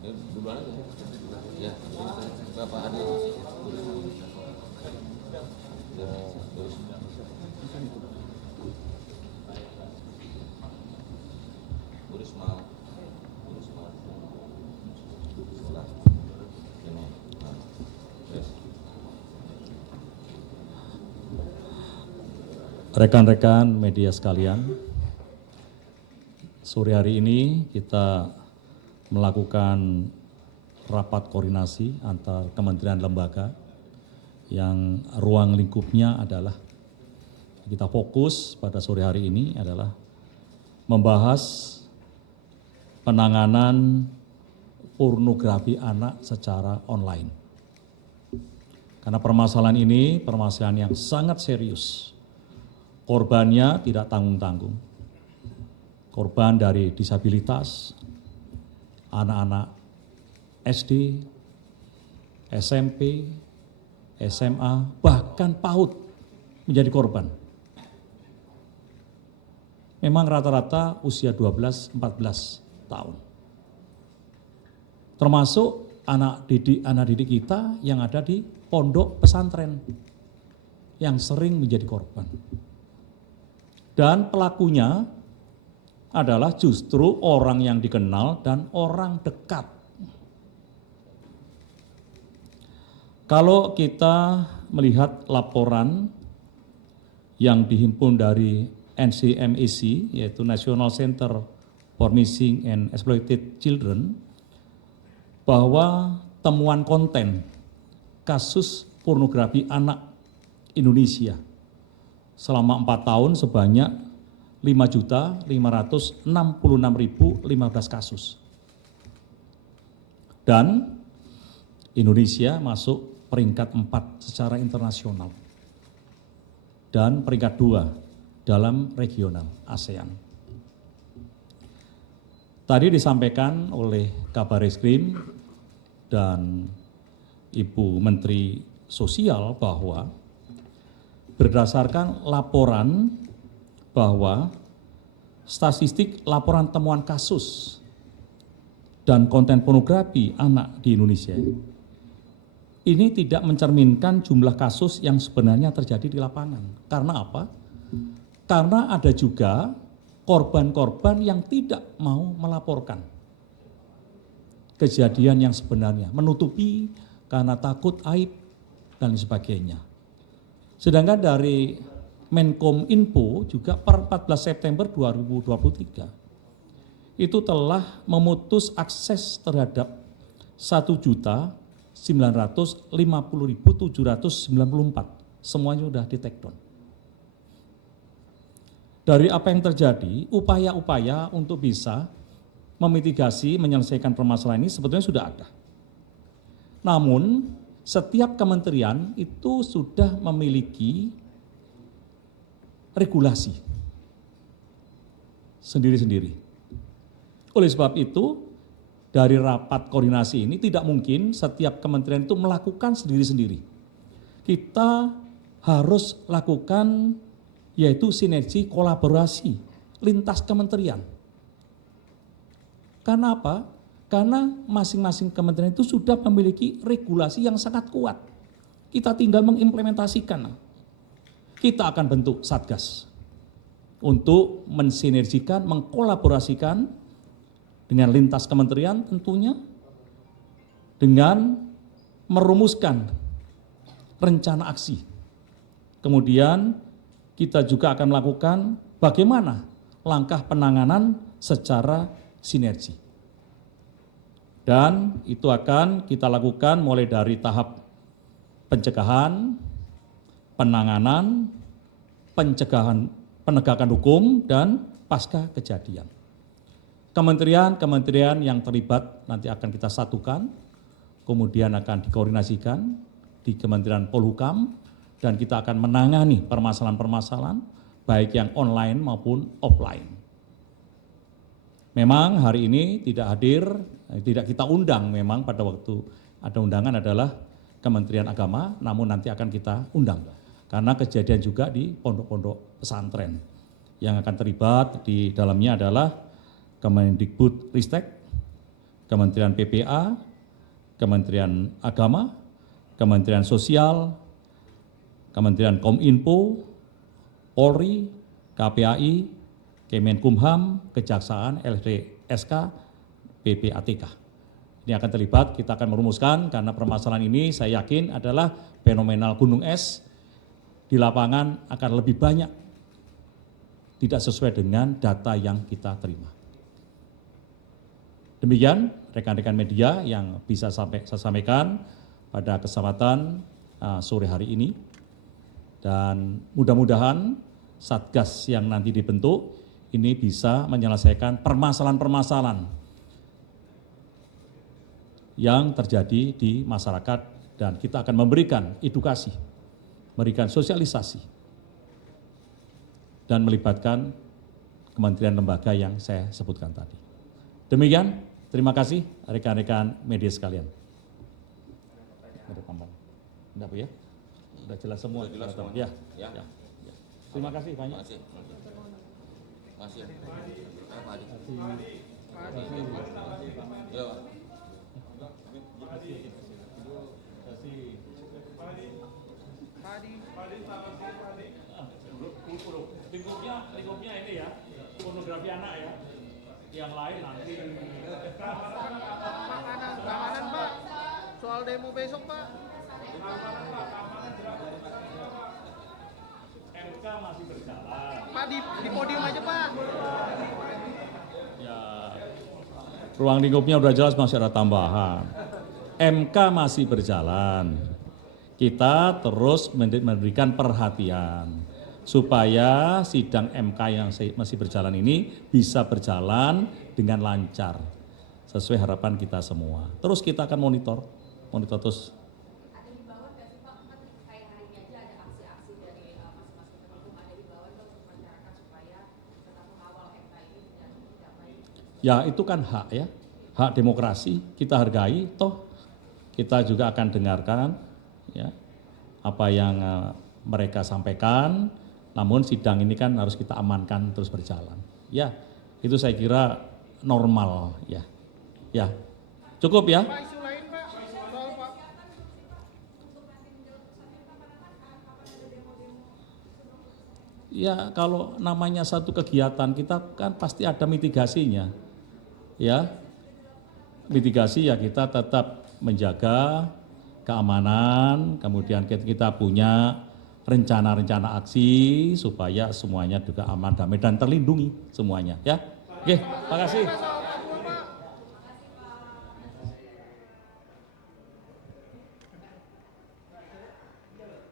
Duluan aja. Ya, Bapak Adi. Ya, terus. Burisma. Burisma. Sebelah. Ini. Yes. Rekan-rekan media sekalian, sore hari ini kita melakukan rapat koordinasi antar kementerian lembaga yang ruang lingkupnya adalah kita fokus pada sore hari ini adalah membahas penanganan pornografi anak secara online. Karena permasalahan ini permasalahan yang sangat serius. Korbannya tidak tanggung-tanggung. Korban dari disabilitas, anak-anak SD, SMP, SMA, bahkan PAUD menjadi korban. Memang rata-rata usia 12-14 tahun. Termasuk anak didik kita yang ada di pondok pesantren yang sering menjadi korban. Dan pelakunya adalah justru orang yang dikenal dan orang dekat. Kalau kita melihat laporan yang dihimpun dari NCMEC, yaitu National Center for Missing and Exploited Children, bahwa temuan konten kasus pornografi anak Indonesia selama 4 tahun sebanyak 5.566.015 kasus. Dan Indonesia masuk peringkat 4 secara internasional dan peringkat 2 dalam regional ASEAN. Tadi disampaikan oleh Kabar Reskrim dan Ibu Menteri Sosial bahwa berdasarkan laporan bahwa statistik laporan temuan kasus dan konten pornografi anak di Indonesia ini tidak mencerminkan jumlah kasus yang sebenarnya terjadi di lapangan. Karena apa? Karena ada juga korban-korban yang tidak mau melaporkan kejadian yang sebenarnya, menutupi karena takut aib dan sebagainya. Sedangkan dari Menkominfo juga per 14 September 2023 itu telah memutus akses terhadap 1.950.794, semuanya sudah di-take down. Dari apa yang terjadi, upaya-upaya untuk bisa memitigasi, menyelesaikan permasalahan ini sebetulnya sudah ada. Namun, setiap kementerian itu sudah memiliki regulasi sendiri-sendiri. Oleh sebab itu, dari rapat koordinasi ini tidak mungkin setiap kementerian itu melakukan sendiri-sendiri. Kita harus lakukan yaitu sinergi kolaborasi lintas kementerian. Karena apa? Karena masing-masing kementerian itu sudah memiliki regulasi yang sangat kuat. Kita tinggal mengimplementasikan. Kita akan bentuk Satgas untuk mensinergikan, mengkolaborasikan dengan lintas kementerian tentunya, dengan merumuskan rencana aksi. Kemudian kita juga akan melakukan bagaimana langkah penanganan secara sinergi. Dan itu akan kita lakukan mulai dari tahap pencegahan, penanganan, penegakan hukum, dan pasca kejadian. Kementerian-kementerian yang terlibat nanti akan kita satukan, kemudian akan dikoordinasikan di Kementerian Polhukam, dan kita akan menangani permasalahan-permasalahan baik yang online maupun offline. Memang hari ini tidak hadir, tidak kita undang memang pada waktu ada undangan adalah Kementerian Agama, namun nanti akan kita undang. Karena kejadian juga di pondok-pondok pesantren. Yang akan terlibat di dalamnya adalah Kemendikbud Ristek, Kementerian PPA, Kementerian Agama, Kementerian Sosial, Kementerian Kominfo, Polri, KPAI, Kemenkumham, Kejaksaan, LPSK, PPATK. Ini akan terlibat, kita akan merumuskan karena permasalahan ini saya yakin adalah fenomenal gunung es di lapangan akan lebih banyak, tidak sesuai dengan data yang kita terima. Demikian rekan-rekan media yang bisa saya sampaikan pada kesempatan sore hari ini. Dan mudah-mudahan Satgas yang nanti dibentuk ini bisa menyelesaikan permasalahan-permasalahan yang terjadi di masyarakat dan kita akan memberikan edukasi, memberikan sosialisasi, dan melibatkan kementerian lembaga yang saya sebutkan tadi. Demikian, terima kasih rekan-rekan media sekalian. Ada tambang? Enggak, Bu ya? Sudah jelas semua. Sudah jelas semua. Ya. Ya. Ya. Terima kasih banyak. Masih. Masih. Apa aja? Ya, Pak. Lingkupnya ini ya, pornografi anak ya. Yang lain nanti. Keamanan Pak, soal demo besok Pak. MK masih berjalan. Pak di podium aja Pak. Ya, ruang lingkupnya udah jelas masih ada tambahan. MK masih berjalan. Kita terus memberikan perhatian supaya sidang MK yang masih berjalan ini bisa berjalan dengan lancar sesuai harapan kita semua. Terus kita akan monitor terus. Ada di bawah nggak sih Pak? Kan kayak hari ini aja ada aksi-aksi dari masing-masing pendukung, ada di bawah nggak untuk masyarakat supaya tetap mengawal MK ini dan damai. Ya itu kan hak ya, hak demokrasi kita hargai. Toh kita juga akan dengarkan ya apa yang mereka sampaikan. Namun sidang ini kan harus kita amankan terus berjalan. Ya itu saya kira normal ya. Ya cukup ya. Pak isu lain Pak, soal Pak. Ya kalau namanya satu kegiatan kita kan pasti ada mitigasinya. Ya, mitigasi ya kita tetap menjaga keamanan, kemudian kita punya rencana-rencana aksi supaya semuanya juga aman, damai dan terlindungi semuanya. Ya, oke, terima kasih.